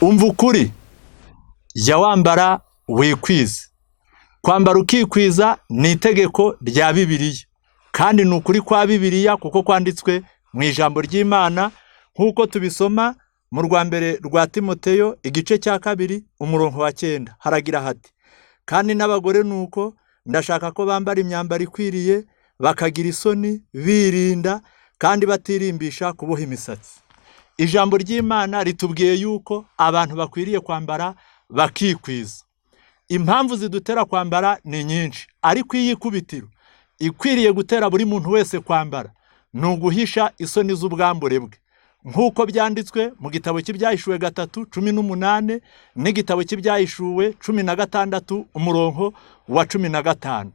umva ukuri, jya wambara wikwize. Kwambara ukikwiza ni itegeko rya Bibiliya, kandi ni ukuri kwa Bibiliya kuko kwanditswe mu ijambo ry'Imana nk'uko tubisoma mu rwa mbere rwa Timoteyo igice cya 2 umurongo wa 9 haragira hati: kandi n'abagore nuko ndashaka ko bambara imyambaro ikwiriye, bakagira isoni, birinda kandi batirimbisha kuboha imisatsi. Ijambo ry'Imana ritubwiye yuko abantu bakwiriye kwambara bakikwiza. Impamvu zidutera kwambara ni nyinshi, ariko iyikubitiro ikwiriye gutera buri muntu wese kwambara ni uguhisha isoni z'ubwambure bwe, nk'uko byanditswe mu gitabo cy'Ibyahishuwe 3:18 n'igitabo cy'Ibyahishuwe 16 umurongo wa 15.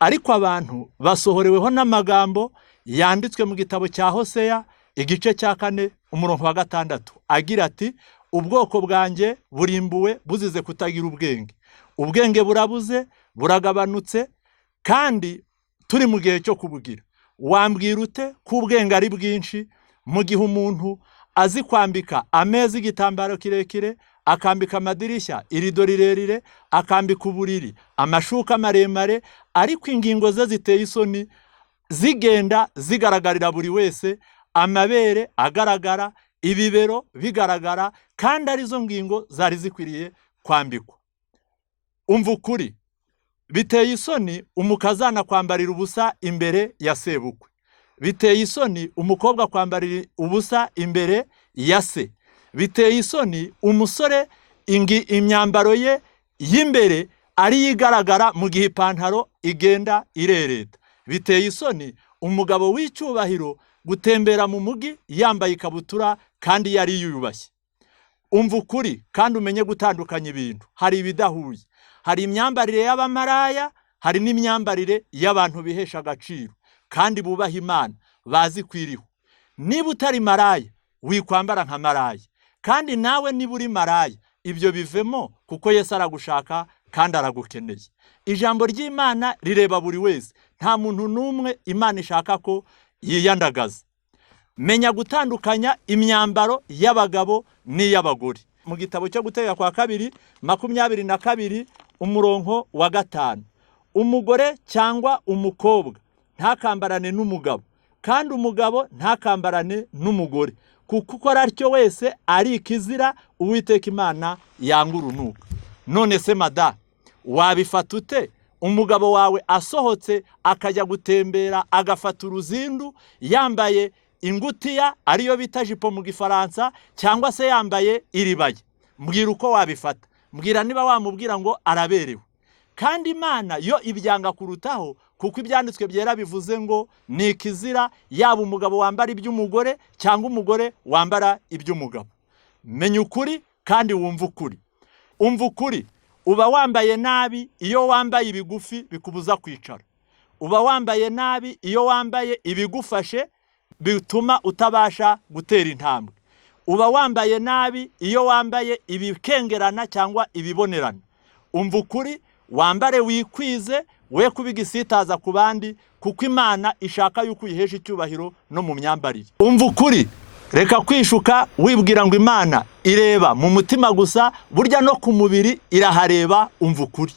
Ariko abantu basohoreweho n'amagambo yanditswe mu gitabo cya Hoseya igice cya 4 umurongo wa 6 agira ati: ubwoko bwanjye burimbuwe buzize kutagira ubwenge, ubwenge burabuze, buragabanutse, kandi turi mu gihe cyo kubugira. Wambwira ute ko ubwenge ari bwinshi mu gihe umuntu azi kwambika ameza igitambaro kirekire, akambika amadirishya irido rirerire, akambika uburiri amashuka maremare, ariko ingingo ze ziteye isoni, zigenda zigaragarira buri wese, amabere agaragara, ibibero bigaragara, kandi arizo ngingo zari zikwiriye kwambikwa. Umva ukuri, biteye isoni umukazana kwambarira ubusa imbere ya sebukwe. Biteye isoni umukobwa kwambarira ubusa imbere ya se. Biteye isoni umusore imyambaro ye y'imbere ari yigaragara mu gihe ipantaro igenda irereta. Biteye isoni umugabo w'icyubahiro gutembera mu mugi yambaye ikabutura kandi yari yiyubashye. Umva ukuri kandi umenye gutandukanya ibintu. Hari ibidahuye. Hari imyambarire y'abamaraya, hari n'imyambarire y'abantu bihesha agaciro kandi bubaha Imana, bazi kwiriho. Niba utari maraya wikwambara nka maraya, kandi nawe niba uri maraya ibyo bivemo, kuko Yesu aragushaka kandi aragukeneye. Ijambo ry'Imana rireba buri wese, nta muntu n'umwe Imana ishaka ko yiyandagaza. Menya gutandukanya imyambaro y'abagabo n'iy'abagore. Mu gitabo cyo Gutegeka kwa 2:22 umurongo wa 5, umugore cyangwa umukobwa ntakambarane n'umugabo, kandi umugabo ntakambarane n'umugore, kuko ukora atyo wese ari ikizira Uwiteka Imana yanga urunuka. None se mada, wabifata ute umugabo wawe asohotse akajya gutembera agafata uruzindu yambaye ingutiya ariyo bita jipo mu Gifaransa, cyangwa se yambaye iribaye? Mbwira uko wabifata. Mbwira niba wamubwira ngo araberewe. Kandi Imana yo ibyanga kurutaho, kuko ibyanditswe byera bivuze ngo ni ikizira yaba umugabo wambara iby'umugore cyangwa umugore wambara iby'umugabo. Menya ukuri kandi wumva ukuri. Umva ukuri, uba wambaye nabi iyo wambaye ibigufi bikubuza kwicara. Uba wambaye nabi iyo wambaye ibigufashe bituma utabasha gutera intambwe. Uba wambaye nabi iyo wambaye ibikengerana cyangwa ibibonerana. Umva ukuri, wambare wikwize, we kubigisitaza ku bandi, kuko Imana ishaka yuko uyihesha icyubahiro no mu myambarire. Umva ukuri, reka kwishuka wibwira ngo Imana ireba mu mutima gusa, burya no ku mubiri irahareba. Umva ukuri.